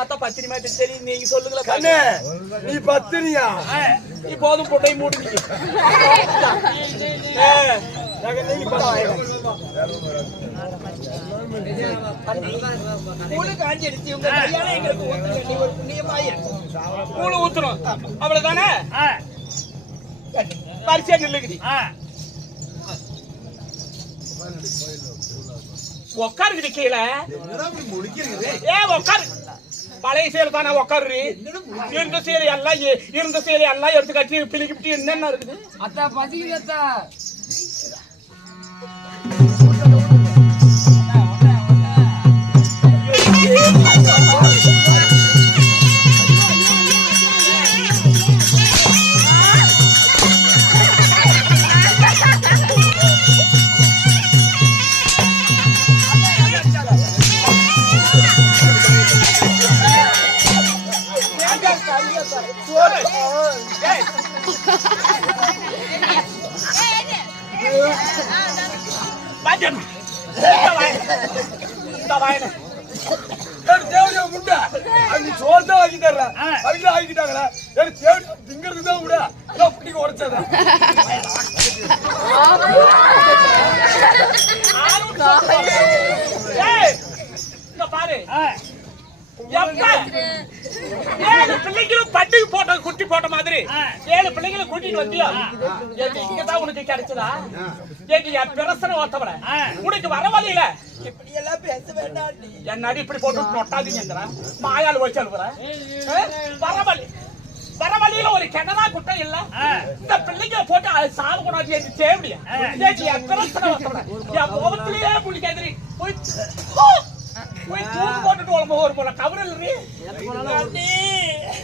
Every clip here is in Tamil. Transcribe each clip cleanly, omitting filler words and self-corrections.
பார்த்தா பத்தினி மாதிரி தெரியும். நீங்க சொல்லுங்களா கண்ணே, நீ பத்தினியா? நீ போதும் பொட்டை மூடு. கூழு ஊத்தணும் அவ்வளவுதானே? பரிசையா நில்லுக்குடி. உக்காருக்குது கீழே. உக்காரு. பழைய சேலை தானே உக்காரு. இருந்த சேலை எல்லாம் எடுத்து கட்டி பிள்ளைக்கு என்னென்ன இருக்குது? அத்தா பசிக்குதா? பாரு பிள்ளைங்களும் பட்டுக்கு போட்ட குட்டி போட்ட மாதிரி 7 பிள்ளைங்களை கூட்டிட்டு வந்தியா? இங்கதான் உனக்கு கிடைச்சதா? என் பிரசனை ஓத்தவர உனக்கு வரவழியில இப்படி எல்லாம் பேச வேண்டாம். என்னாடி இப்படி போட்டு நொட்டாதீங்க. மாயால் வச்சு அனுப்புற வரவழியில ஒரு கிணறா குட்டம் இல்ல. இந்த பிள்ளைங்களை போட்டு அது சாவு கூடாது என்று செய்ய முடியும். என் பிரசனை ஓத்தவர என் கோபத்திலேயே முடிக்காது. போய் தூக்கு போட்டுட்டு உடம்பு ஒரு போல கவரல்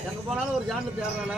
எங்க போனாலும் ஒரு ஜான்ல தேடுறானே